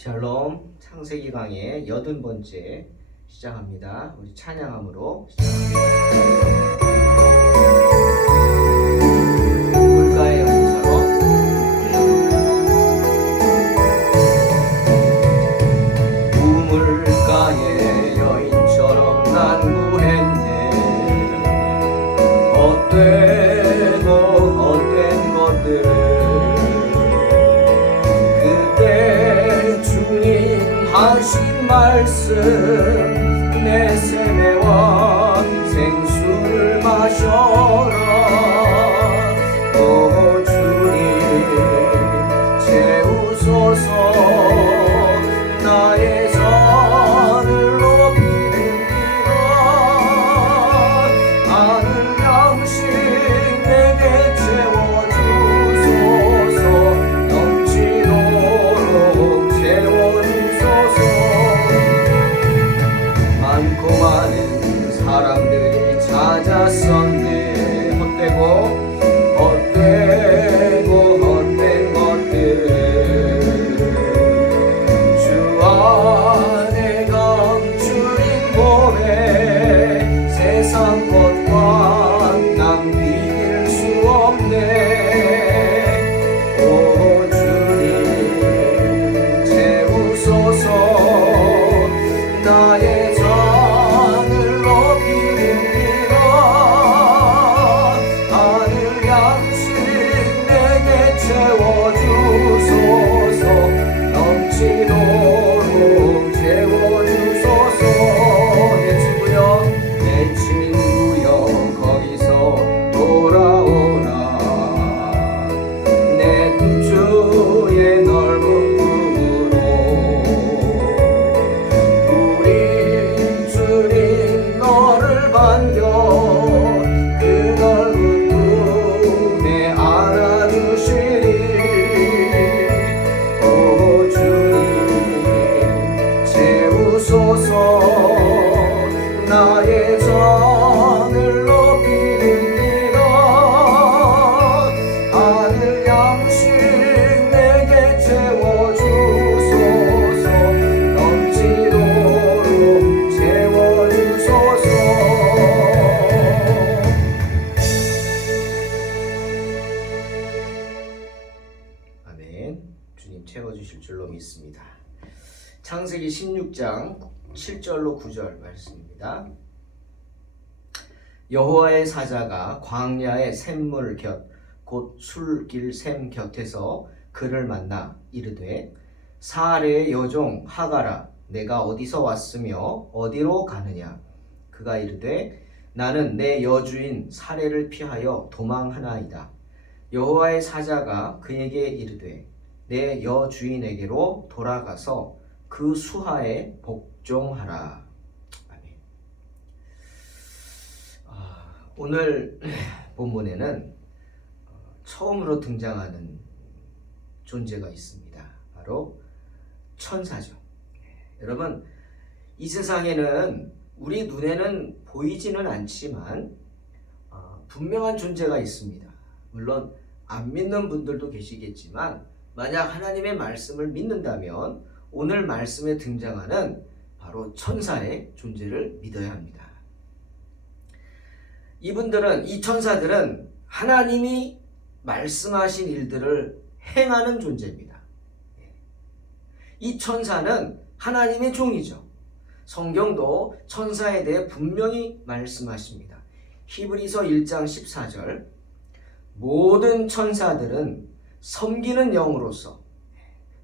샬롬 창세기 강의 80번째 시작합니다. 우리 찬양함으로 시작합니다. 물가의 연사로 우물가의 여인처럼 난 구했네. 헛되고 헛된 것들을 하신 말씀 내 세매와 생수를 마셔라. 오 주님 채우소서. 나의 잔을 높이리라. 하늘 양식 내게 채워주소서. 넘치도록 채워주소서. 많고 많은 사람들이 찾았었네. 헛된 것들 주 안에 감추인 몸에 세상 것과 남길 수 없네. 오 주님 채우소서. 나의 잔을 높이리라. 하늘 양식 내게 채워주소서. 넘치도록 채워주소서. 내 친구여 거기서 돌아오라. 내 주의 넓은 품으로 너를 반겨 그 넓은 품에 안아주시리. 오 주님 채우소서. 나의 잔을 높이리라. 하늘 양식 내게 채워주소서. 넘치도록 채워주소서. 아멘. 주님 채워주실 줄로 믿습니다. 창세기 16장 7절로 9절 말씀입니다. 여호와의 사자가 광야의 샘물 곁 곧 술길 샘 곁에서 그를 만나 이르되 사레의 여종 하가라 내가 어디서 왔으며 어디로 가느냐. 그가 이르되 나는 내 여주인 사레를 피하여 도망하나이다. 여호와의 사자가 그에게 이르되 내 여주인에게로 돌아가서 그 수하에 복종하라. 아멘. 오늘 본문에는 처음으로 등장하는 존재가 있습니다. 바로 천사죠. 여러분, 이 세상에는 우리 눈에는 보이지는 않지만 분명한 존재가 있습니다. 물론 안 믿는 분들도 계시겠지만 만약 하나님의 말씀을 믿는다면 오늘 말씀에 등장하는 바로 천사의 존재를 믿어야 합니다. 이 천사들은 하나님이 말씀하신 일들을 행하는 존재입니다. 이 천사는 하나님의 종이죠. 성경도 천사에 대해 분명히 말씀하십니다. 히브리서 1장 14절 모든 천사들은 섬기는 영으로서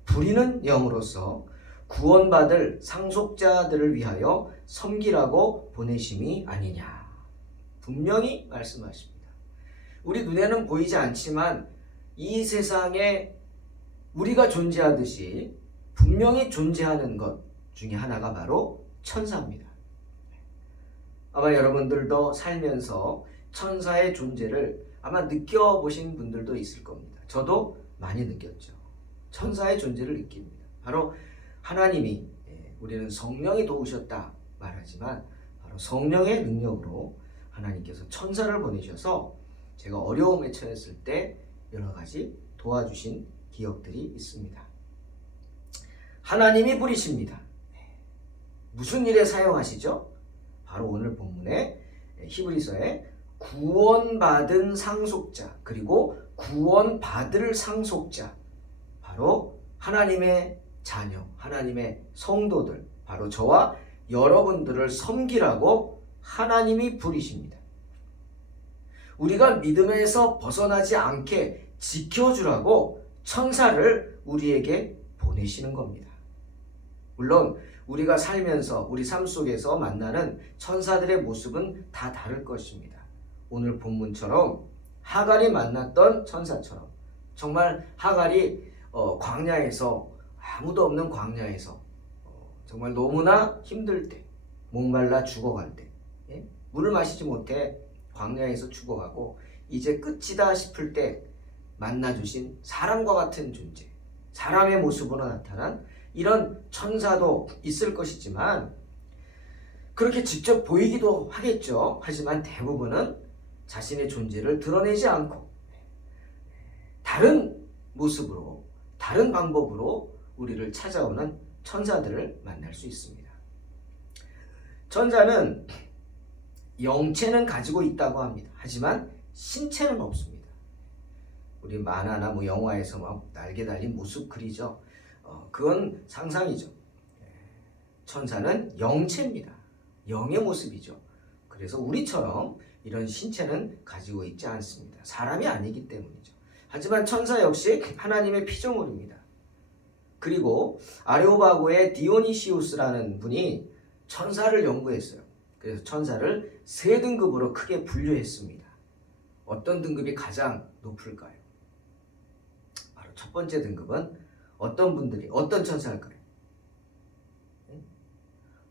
부리는 영으로서 구원받을 상속자들을 위하여 섬기라고 보내심이 아니냐. 분명히 말씀하십니다. 우리 눈에는 보이지 않지만 이 세상에 우리가 존재하듯이 분명히 존재하는 것 중에 하나가 바로 천사입니다. 아마 여러분들도 살면서 천사의 존재를 아마 느껴보신 분들도 있을 겁니다. 저도 많이 느꼈죠. 천사의 존재를 느낍니다. 바로 하나님이 우리는 성령이 도우셨다 말하지만 바로 성령의 능력으로 하나님께서 천사를 보내셔서 제가 어려움에 처했을 때 여러 가지 도와주신 기억들이 있습니다. 하나님이 부리십니다. 무슨 일에 사용하시죠? 바로 오늘 본문의 히브리서에 구원받은 상속자 그리고 구원받을 상속자, 바로 하나님의 자녀, 하나님의 성도들, 바로 저와 여러분들을 섬기라고 하나님이 부리십니다. 우리가 믿음에서 벗어나지 않게 지켜주라고 천사를 우리에게 보내시는 겁니다. 물론 우리가 살면서 우리 삶 속에서 만나는 천사들의 모습은 다 다를 것입니다. 오늘 본문처럼 하갈이 만났던 천사처럼 정말 하갈이 광야에서, 아무도 없는 광야에서 정말 너무나 힘들 때, 목말라 죽어갈 때, 물을 마시지 못해 광야에서 죽어가고 이제 끝이다 싶을 때 만나주신 사람과 같은 존재, 사람의 모습으로 나타난 이런 천사도 있을 것이지만 그렇게 직접 보이기도 하겠죠. 하지만 대부분은 자신의 존재를 드러내지 않고 다른 모습으로, 다른 방법으로 우리를 찾아오는 천사들을 만날 수 있습니다. 천사는 영체는 가지고 있다고 합니다. 하지만 신체는 없습니다. 우리 만화나 영화에서 막 날개 달린 모습 그리죠. 그건 상상이죠. 천사는 영체입니다. 영의 모습이죠. 그래서 우리처럼 이런 신체는 가지고 있지 않습니다. 사람이 아니기 때문이죠. 하지만 천사 역시 하나님의 피조물입니다. 그리고 아레오바고의 디오니시우스라는 분이 천사를 연구했어요. 그래서 천사를 세 등급으로 크게 분류했습니다. 어떤 등급이 가장 높을까요? 바로 첫 번째 등급은 어떤 천사일까요?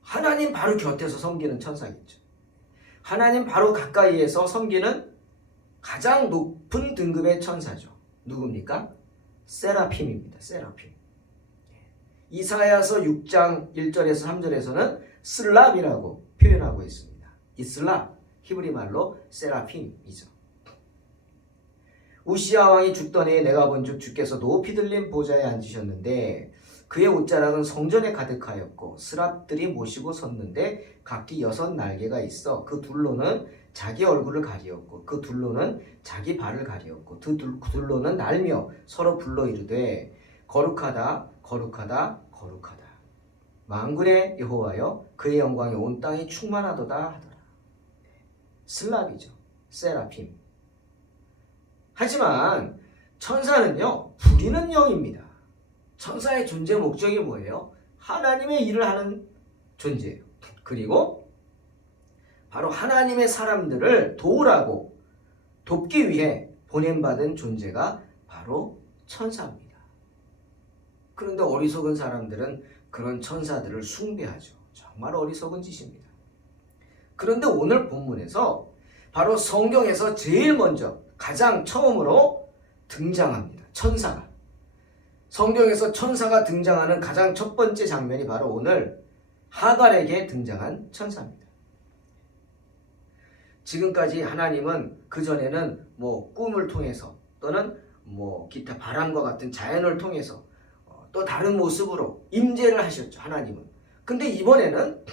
하나님 바로 곁에서 섬기는 천사겠죠. 하나님 바로 가까이에서 섬기는 가장 높은 등급의 천사죠. 누굽니까? 세라핌입니다. 세라핌. 이사야서 6장 1절에서 3절에서는 슬랍이라고 표현하고 있습니다. 이 슬랍, 히브리 말로 세라핌이죠. 우시야 왕이 죽던 해에 내가 본즉 주께서 높이 들린 보좌에 앉으셨는데 그의 옷자락은 성전에 가득하였고 스랍들이 모시고 섰는데 각기 6날개가 있어 그 둘로는 자기 얼굴을 가리었고 그 둘로는 자기 발을 가리었고 그 둘로는 날며 서로 불러 이르되 거룩하다 거룩하다 거룩하다 만군의 여호와여 그의 영광이 온 땅에 충만하도다 하더라. 슬랍이죠. 세라핌. 하지만 천사는요, 부리는 영입니다. 천사의 존재 목적이 뭐예요? 하나님의 일을 하는 존재예요. 그리고 바로 하나님의 사람들을 도우라고, 돕기 위해 보냄받은 존재가 바로 천사입니다. 그런데 어리석은 사람들은 그런 천사들을 숭배하죠. 정말 어리석은 짓입니다. 그런데 오늘 본문에서 바로 성경에서 제일 먼저 가장 처음으로 등장합니다. 천사가. 성경에서 천사가 등장하는 가장 첫 번째 장면이 바로 오늘 하갈에게 등장한 천사입니다. 지금까지 하나님은 그전에는 꿈을 통해서 또는 기타 바람과 같은 자연을 통해서 또 다른 모습으로 임재를 하셨죠. 하나님은. 근데 이번에는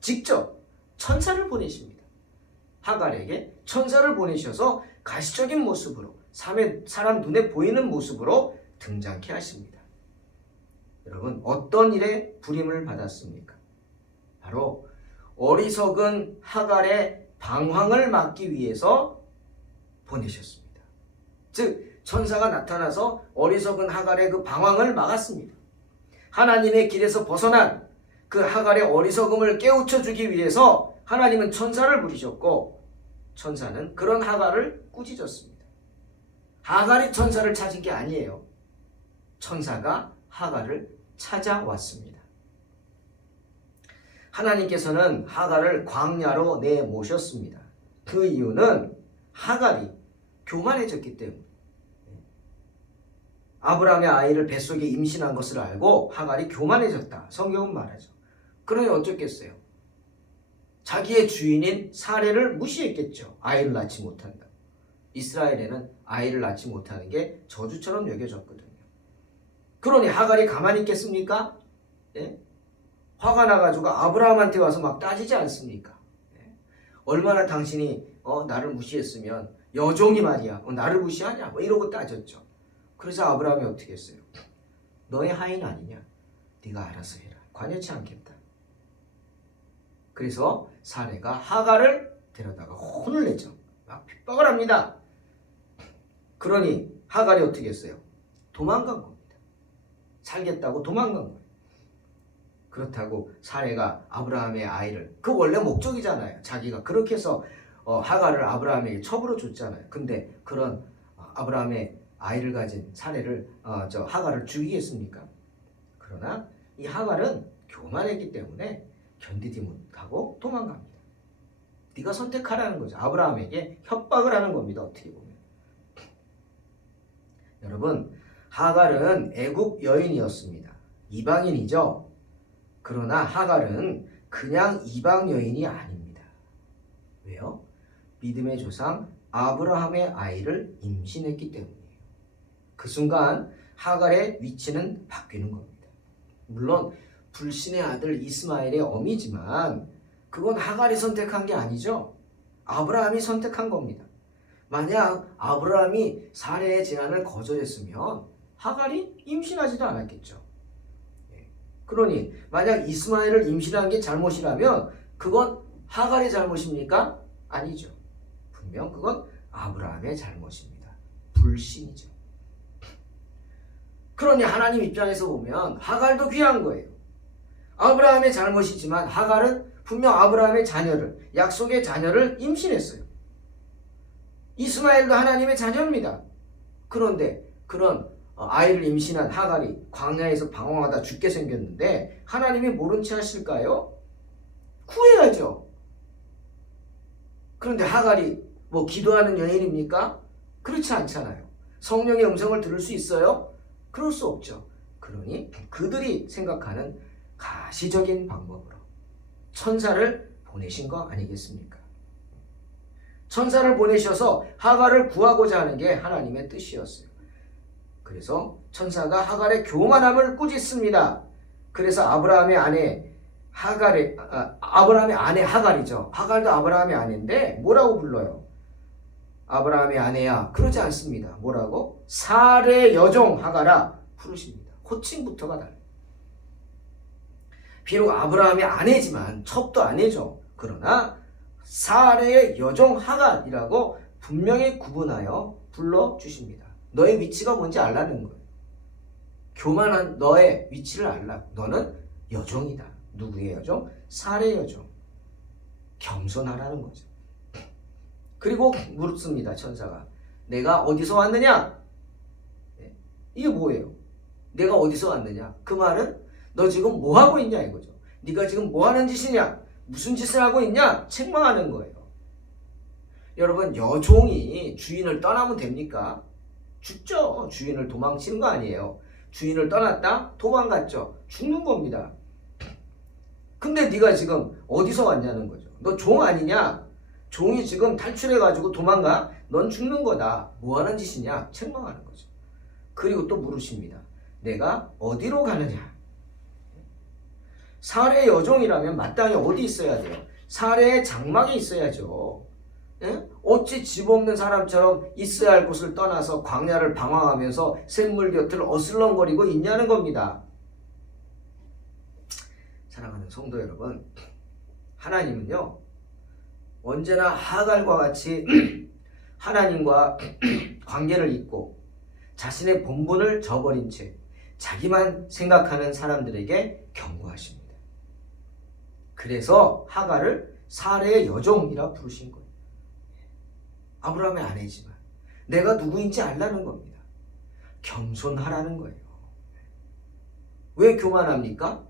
직접 천사를 보내십니다. 하갈에게 천사를 보내셔서 가시적인 모습으로 사람 눈에 보이는 모습으로 등장케 하십니다. 여러분, 어떤 일에 부림을 받았습니까? 바로 어리석은 하갈의 방황을 막기 위해서 보내셨습니다. 즉 천사가 나타나서 어리석은 하갈의 그 방황을 막았습니다. 하나님의 길에서 벗어난 그 하갈의 어리석음을 깨우쳐 주기 위해서 하나님은 천사를 부리셨고 천사는 그런 하갈을 꾸짖었습니다. 하갈이 천사를 찾은 게 아니에요. 천사가 하갈을 찾아왔습니다. 하나님께서는 하갈을 광야로 내모셨습니다. 그 이유는 하갈이 교만해졌기 때문에, 아브라함의 아이를 뱃속에 임신한 것을 알고 하갈이 교만해졌다. 성경은 말하죠. 그러니 어쩌겠어요? 자기의 주인인 사례를 무시했겠죠. 아이를 낳지 못한다. 이스라엘에는 아이를 낳지 못하는 게 저주처럼 여겨졌거든요. 그러니 하갈이 가만히 있겠습니까? 예? 화가 나가지고 아브라함한테 와서 막 따지지 않습니까? 예? 얼마나 당신이 나를 무시했으면 여종이 말이야 나를 무시하냐 뭐 이러고 따졌죠. 그래서 아브라함이 어떻게 했어요? 너의 하인 아니냐? 네가 알아서 해라. 관여치 않겠다. 그래서 사레가 하갈을 데려다가 혼을 내죠. 막 핍박을 합니다. 그러니 하갈이 어떻게 했어요? 도망간 겁니다. 살겠다고 도망간 거예요. 그렇다고 사레가 아브라함의 아이를, 그 원래 목적이잖아요. 자기가 그렇게 해서 하갈을 아브라함에게 첩으로 줬잖아요. 근데 그런 아브라함의 아이를 가진 사레를 하갈을 죽이겠습니까? 그러나 이 하갈은 교만했기 때문에 견디지 못하고 도망갑니다. 네가 선택하라는 거죠. 아브라함에게 협박을 하는 겁니다. 어떻게 보면. 여러분, 하갈은 애국 여인이었습니다. 이방인이죠. 그러나 하갈은 그냥 이방 여인이 아닙니다. 왜요? 믿음의 조상 아브라함의 아이를 임신했기 때문이에요. 그 순간 하갈의 위치는 바뀌는 겁니다. 물론 불신의 아들 이스마엘의 어미지만 그건 하갈이 선택한 게 아니죠. 아브라함이 선택한 겁니다. 만약 아브라함이 사레의 제안을 거절했으면 하갈이 임신하지도 않았겠죠. 그러니 만약 이스마엘을 임신한 게 잘못이라면 그건 하갈의 잘못입니까? 아니죠. 분명 그건 아브라함의 잘못입니다. 불신이죠. 그러니 하나님 입장에서 보면 하갈도 귀한 거예요. 아브라함의 잘못이지만 하갈은 분명 아브라함의 자녀를, 약속의 자녀를 임신했어요. 이스마엘도 하나님의 자녀입니다. 그런데 그런 아이를 임신한 하갈이 광야에서 방황하다 죽게 생겼는데 하나님이 모른 채 하실까요? 구해야죠. 그런데 하갈이 뭐 기도하는 여인입니까? 그렇지 않잖아요. 성령의 음성을 들을 수 있어요? 그럴 수 없죠. 그러니 그들이 생각하는 가시적인 방법으로 천사를 보내신 거 아니겠습니까? 천사를 보내셔서 하갈을 구하고자 하는 게 하나님의 뜻이었어요. 그래서 천사가 하갈의 교만함을 꾸짖습니다. 그래서 아브라함의 아내 아브라함의 아내 하갈이죠. 하갈도 아브라함의 아내인데 뭐라고 불러요? 아브라함의 아내야. 그러지 않습니다. 뭐라고? 사레 여종 하갈아 부르십니다. 호칭부터가 달라요. 비록 아브라함의 아내지만 첩도 아내죠. 그러나 사레의 여종 하갈이라고 분명히 구분하여 불러주십니다. 너의 위치가 뭔지 알라는 거예요. 교만한 너의 위치를 알라. 너는 여종이다. 누구의 여종? 사레의 여종. 겸손하라는 거죠. 그리고 물습니다. 천사가. 내가 어디서 왔느냐? 이게 뭐예요? 내가 어디서 왔느냐? 그 말은 너 지금 뭐 하고 있냐 이거죠. 네가 지금 뭐 하는 짓이냐? 무슨 짓을 하고 있냐? 책망하는 거예요. 여러분, 여종이 주인을 떠나면 됩니까? 죽죠. 주인을 도망치는 거 아니에요. 주인을 떠났다? 도망갔죠. 죽는 겁니다. 근데 네가 지금 어디서 왔냐는 거죠. 너 종 아니냐? 종이 지금 탈출해가지고 도망가? 넌 죽는 거다. 뭐 하는 짓이냐? 책망하는 거죠. 그리고 또 물으십니다. 내가 어디로 가느냐? 사레의 여종이라면 마땅히 어디 있어야 돼요? 사레의 장막에 있어야죠. 예? 어찌 집 없는 사람처럼 있어야 할 곳을 떠나서 광야를 방황하면서 샘물 곁을 어슬렁거리고 있냐는 겁니다. 사랑하는 성도 여러분, 하나님은요 언제나 하갈과 같이 하나님과 관계를 잇고 자신의 본분을 저버린 채 자기만 생각하는 사람들에게 경고하십니다. 그래서 하갈을 사레의 여종이라 부르신 거예요. 아브라함의 아내지만 내가 누구인지 알라는 겁니다. 겸손하라는 거예요. 왜 교만합니까?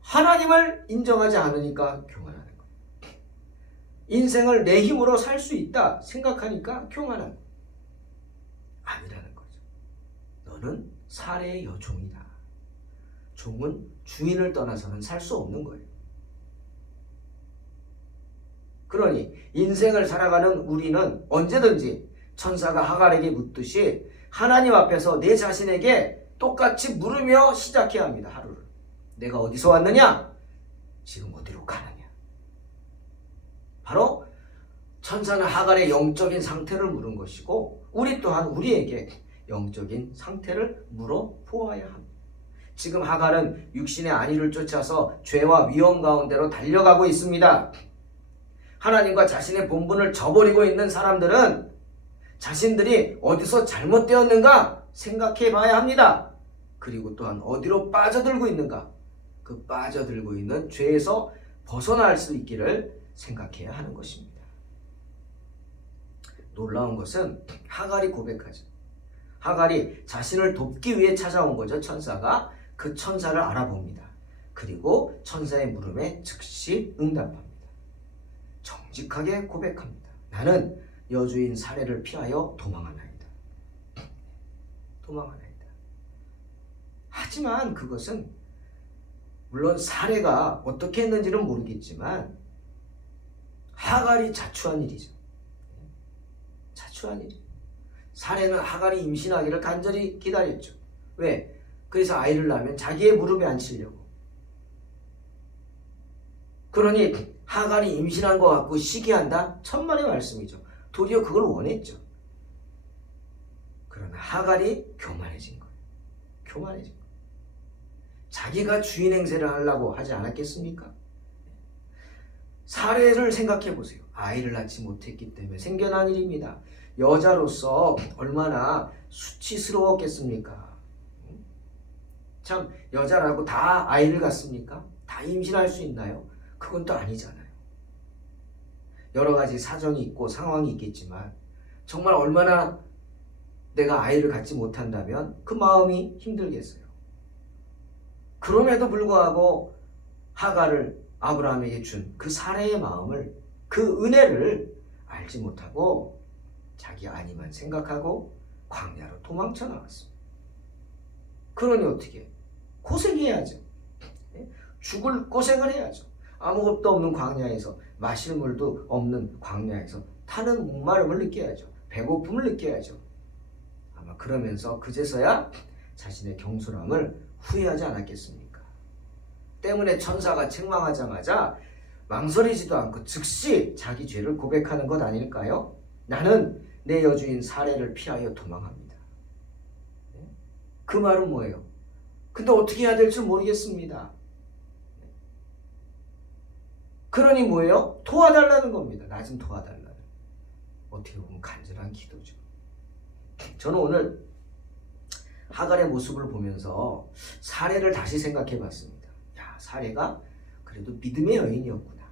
하나님을 인정하지 않으니까 교만하는 거예요. 인생을 내 힘으로 살 수 있다 생각하니까 교만한 거예요. 아니라는 거죠. 너는 사레의 여종이다. 종은 주인을 떠나서는 살 수 없는 거예요. 그러니 인생을 살아가는 우리는 언제든지 천사가 하갈에게 묻듯이 하나님 앞에서 내 자신에게 똑같이 물으며 시작해야 합니다. 하루를. 내가 어디서 왔느냐? 지금 어디로 가느냐? 바로 천사는 하갈의 영적인 상태를 물은 것이고 우리 또한 우리에게 영적인 상태를 물어보아야 합니다. 지금 하갈은 육신의 안위를 쫓아서 죄와 위험 가운데로 달려가고 있습니다. 하나님과 자신의 본분을 저버리고 있는 사람들은 자신들이 어디서 잘못되었는가 생각해 봐야 합니다. 그리고 또한 어디로 빠져들고 있는가, 그 빠져들고 있는 죄에서 벗어날 수 있기를 생각해야 하는 것입니다. 놀라운 것은 하갈이 고백하죠. 하갈이 자신을 돕기 위해 찾아온 거죠. 천사가 그 천사를 알아봅니다. 그리고 천사의 물음에 즉시 응답합니다. 정직하게 고백합니다. 나는 여주인 사례를 피하여 도망하나이다. 도망하나이다. 하지만 그것은 물론 사례가 어떻게 했는지는 모르겠지만 하갈이 자초한 일이죠. 자초한 일. 사례는 하갈이 임신하기를 간절히 기다렸죠. 왜? 그래서 아이를 낳으면 자기의 무릎에 앉히려고. 그러니 하갈이 임신한 것 같고 시기한다? 천만의 말씀이죠. 도리어 그걸 원했죠. 그러나 하갈이 교만해진 거예요. 교만해진 거예요. 자기가 주인 행세를 하려고 하지 않았겠습니까? 사례를 생각해 보세요. 아이를 낳지 못했기 때문에 생겨난 일입니다. 여자로서 얼마나 수치스러웠겠습니까? 참 여자라고 다 아이를 갖습니까? 다 임신할 수 있나요? 그건 또 아니잖아요. 여러 가지 사정이 있고 상황이 있겠지만 정말 얼마나 내가 아이를 갖지 못한다면 그 마음이 힘들겠어요. 그럼에도 불구하고 하갈을 아브라함에게 준 그 사례의 마음을, 그 은혜를 알지 못하고 자기 안위만 생각하고 광야로 도망쳐 나왔습니다. 그러니 어떻게? 고생해야죠. 죽을 고생을 해야죠. 아무것도 없는 광야에서, 마실 물도 없는 광야에서 타는 목마름을 느껴야죠. 배고픔을 느껴야죠. 아마 그러면서 그제서야 자신의 경솔함을 후회하지 않았겠습니까? 때문에 천사가 책망하자마자 망설이지도 않고 즉시 자기 죄를 고백하는 것 아닐까요? 나는 내 여주인 사례를 피하여 도망합니다. 그 말은 뭐예요? 근데 어떻게 해야 될지 모르겠습니다. 그러니 뭐예요? 도와달라는 겁니다. 나 좀 도와달라는. 어떻게 보면 간절한 기도죠. 저는 오늘 하갈의 모습을 보면서 사례를 다시 생각해 봤습니다. 야, 사례가 그래도 믿음의 여인이었구나.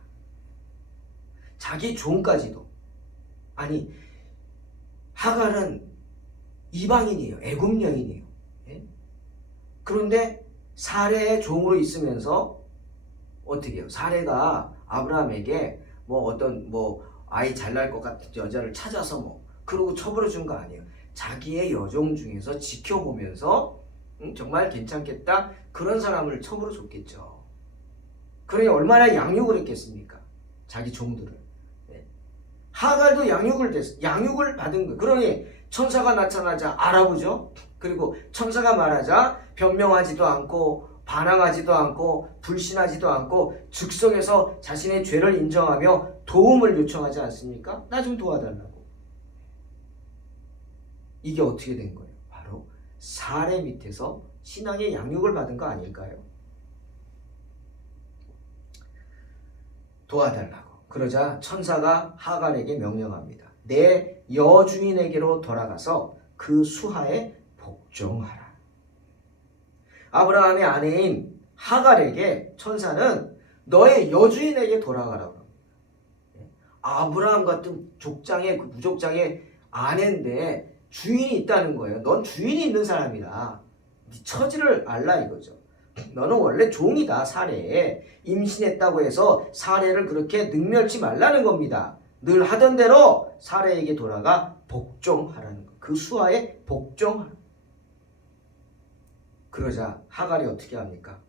자기 종까지도. 아니, 하갈은 이방인이에요. 애굽 여인이에요. 예? 그런데 사례의 종으로 있으면서 어떻게 해요? 사례가 아브라함에게 어떤 아이 잘 날 것 같은 여자를 찾아서 그러고 처벌해 준 거 아니에요. 자기의 여종 중에서 지켜보면서 정말 괜찮겠다 그런 사람을 처벌해 줬겠죠. 그러니 얼마나 양육을 했겠습니까? 자기 종들을. 네. 하갈도 양육을 받은 거예요. 그러니 천사가 나타나자 알아보죠. 그리고 천사가 말하자 변명하지도 않고 반항하지도 않고 불신하지도 않고 즉석에서 자신의 죄를 인정하며 도움을 요청하지 않습니까? 나 좀 도와달라고. 이게 어떻게 된 거예요? 바로 사례 밑에서 신앙의 양육을 받은 거 아닐까요? 도와달라고. 그러자 천사가 하갈에게 명령합니다. 내 여주인에게로 돌아가서 그 수하에 복종하라. 아브라함의 아내인 하갈에게 천사는 너의 여주인에게 돌아가라고 합니다. 아브라함 같은 족장의 그 무족장의 아내인데 주인이 있다는 거예요. 넌 주인이 있는 사람이다. 네 처지를 알라 이거죠. 너는 원래 종이다. 사례에 임신했다고 해서 사례를 그렇게 능멸치 말라는 겁니다. 늘 하던 대로 사례에게 돌아가 복종하라는 거. 그 수하에 복종하라. 그러자 하갈이 어떻게 합니까?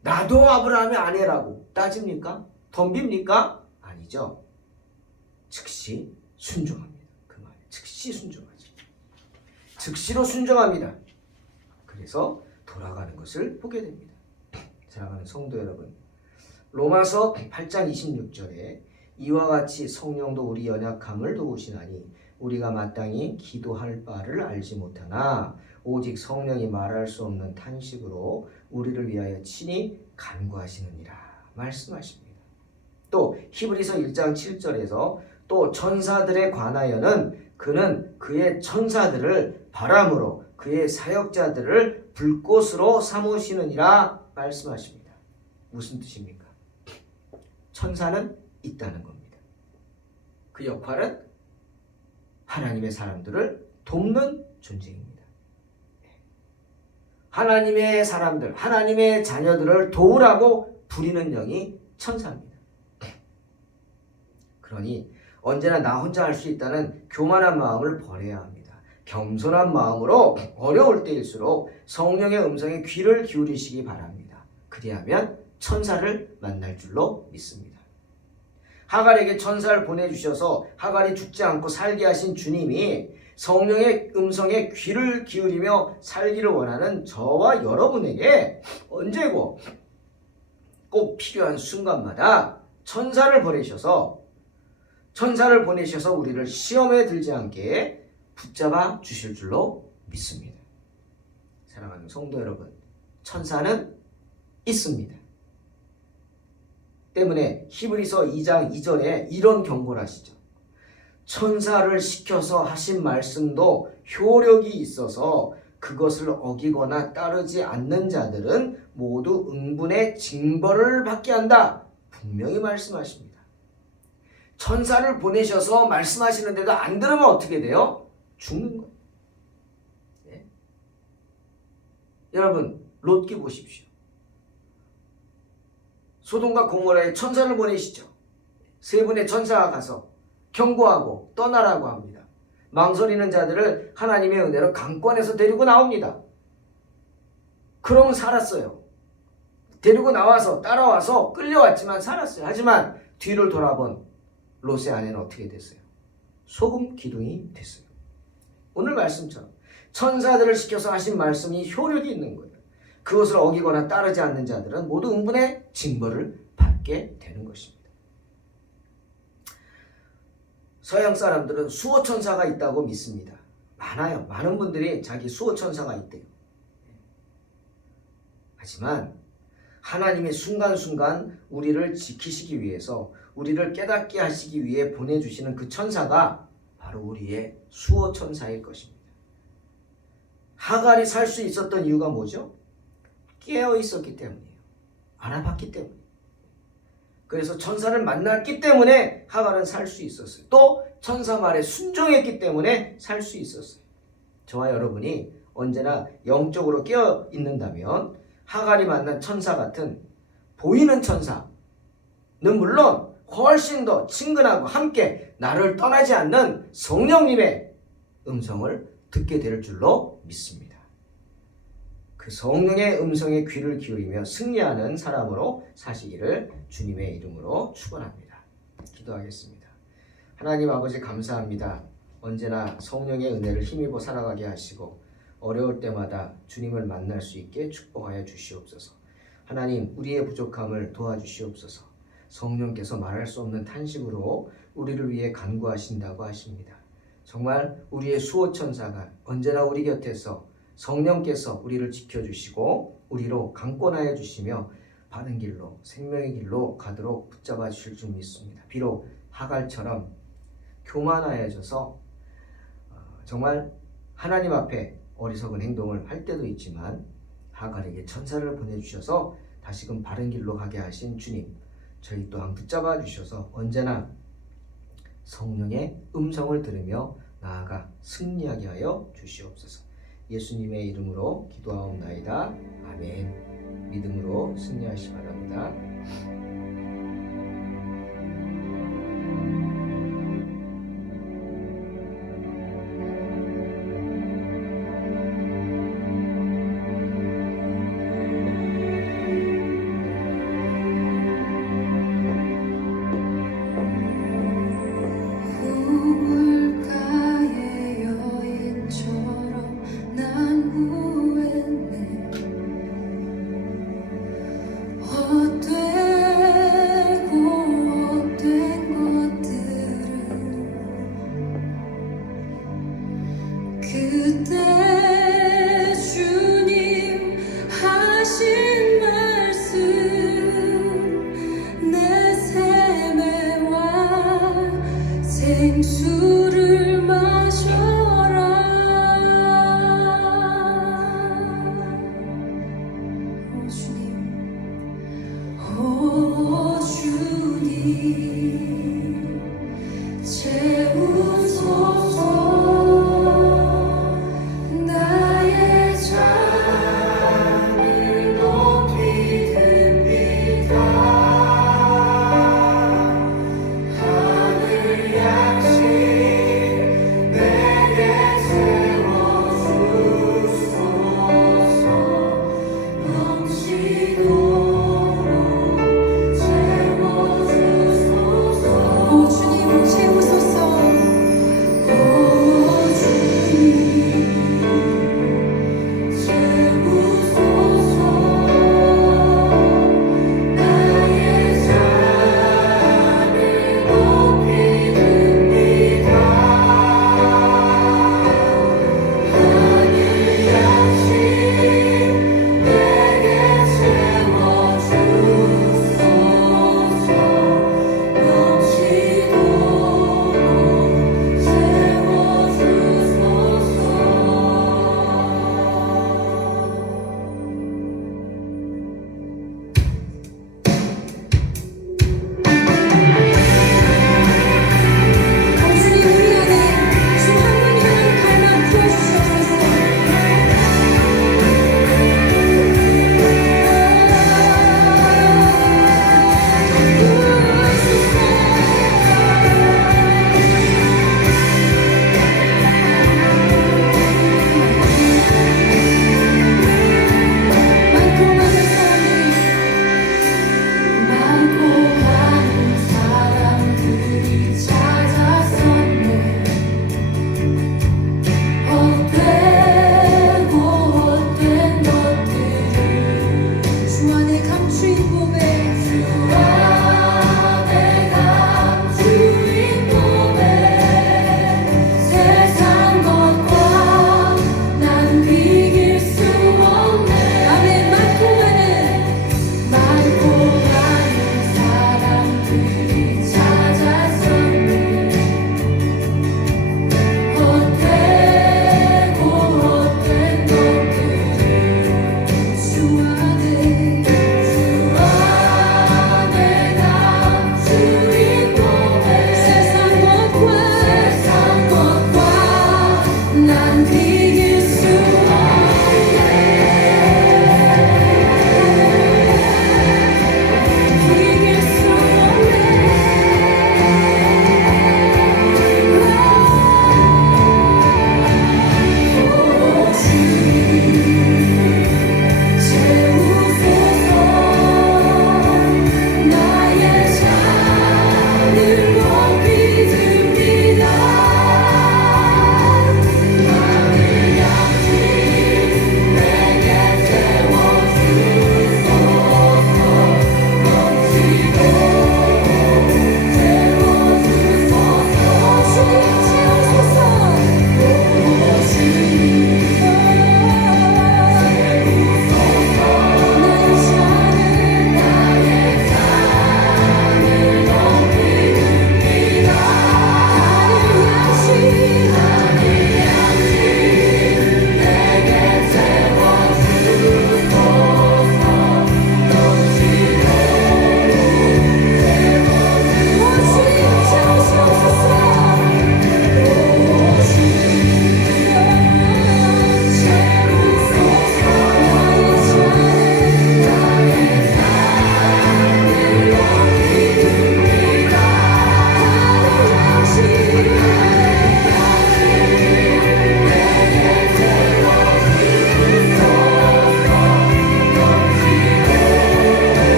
나도 아브라함의 아내라고 따집니까? 덤빕니까? 아니죠. 즉시 순종합니다. 그 말에 즉시 순종하죠. 즉시로 순종합니다. 그래서 돌아가는 것을 보게 됩니다. 사랑하는 성도 여러분, 로마서 8장 26절에 이와 같이 성령도 우리 연약함을 도우시나니 우리가 마땅히 기도할 바를 알지 못하나 오직 성령이 말할 수 없는 탄식으로 우리를 위하여 친히 간구하시느니라 말씀하십니다. 또 히브리서 1장 7절에서 또 천사들에 관하여는 그는 그의 천사들을 바람으로 그의 사역자들을 불꽃으로 삼으시느니라 말씀하십니다. 무슨 뜻입니까? 천사는 있다는 겁니다. 그 역할은 하나님의 사람들을 돕는 존재입니다. 하나님의 사람들, 하나님의 자녀들을 도우라고 부리는 영이 천사입니다. 그러니 언제나 나 혼자 할 수 있다는 교만한 마음을 버려야 합니다. 겸손한 마음으로 어려울 때일수록 성령의 음성에 귀를 기울이시기 바랍니다. 그리하면 천사를 만날 줄로 믿습니다. 하갈에게 천사를 보내주셔서 하갈이 죽지 않고 살게 하신 주님이 성령의 음성에 귀를 기울이며 살기를 원하는 저와 여러분에게 언제고 꼭 필요한 순간마다 천사를 보내셔서 우리를 시험에 들지 않게 붙잡아 주실 줄로 믿습니다. 사랑하는 성도 여러분, 천사는 있습니다. 때문에 히브리서 2장 2절에 이런 경고를 하시죠. 천사를 시켜서 하신 말씀도 효력이 있어서 그것을 어기거나 따르지 않는 자들은 모두 응분의 징벌을 받게 한다. 분명히 말씀하십니다. 천사를 보내셔서 말씀하시는데도 안 들으면 어떻게 돼요? 죽는 거예요. 네? 여러분, 롯기 보십시오. 소돔과 고모라에 천사를 보내시죠. 세 분의 천사가 가서 경고하고 떠나라고 합니다. 망설이는 자들을 하나님의 은혜로 강권에서 데리고 나옵니다. 그러면 살았어요. 데리고 나와서 따라와서 끌려왔지만 살았어요. 하지만 뒤를 돌아본 롯의 아내는 어떻게 됐어요? 소금 기둥이 됐어요. 오늘 말씀처럼 천사들을 시켜서 하신 말씀이 효력이 있는 거예요. 그것을 어기거나 따르지 않는 자들은 모두 응분의 징벌을 받게 되는 것입니다. 서양 사람들은 수호천사가 있다고 믿습니다. 많아요. 많은 분들이 자기 수호천사가 있대요. 하지만 하나님의 순간순간 우리를 지키시기 위해서 우리를 깨닫게 하시기 위해 보내주시는 그 천사가 바로 우리의 수호천사일 것입니다. 하갈이 살 수 있었던 이유가 뭐죠? 깨어 있었기 때문이에요. 알아봤기 때문에. 그래서 천사를 만났기 때문에 하갈은 살 수 있었어요. 또 천사 말에 순종했기 때문에 살 수 있었어요. 저와 여러분이 언제나 영적으로 깨어 있는다면 하갈이 만난 천사 같은 보이는 천사는 물론 훨씬 더 친근하고 함께 나를 떠나지 않는 성령님의 음성을 듣게 될 줄로 믿습니다. 그 성령의 음성에 귀를 기울이며 승리하는 사람으로 사시기를 주님의 이름으로 축원합니다. 기도하겠습니다. 하나님 아버지 감사합니다. 언제나 성령의 은혜를 힘입어 살아가게 하시고 어려울 때마다 주님을 만날 수 있게 축복하여 주시옵소서. 하나님, 우리의 부족함을 도와주시옵소서. 성령께서 말할 수 없는 탄식으로 우리를 위해 간구하신다고 하십니다. 정말 우리의 수호천사가 언제나 우리 곁에서 성령께서 우리를 지켜주시고 우리로 강권하여 주시며 바른 길로 생명의 길로 가도록 붙잡아 주실 줄 믿습니다. 비록 하갈처럼 교만하여져서 정말 하나님 앞에 어리석은 행동을 할 때도 있지만 하갈에게 천사를 보내주셔서 다시금 바른 길로 가게 하신 주님, 저희 또한 붙잡아 주셔서 언제나 성령의 음성을 들으며 나아가 승리하게 하여 주시옵소서. 예수님의 이름으로 기도하옵나이다. 아멘. 믿음으로 승리하시 바랍니다. 내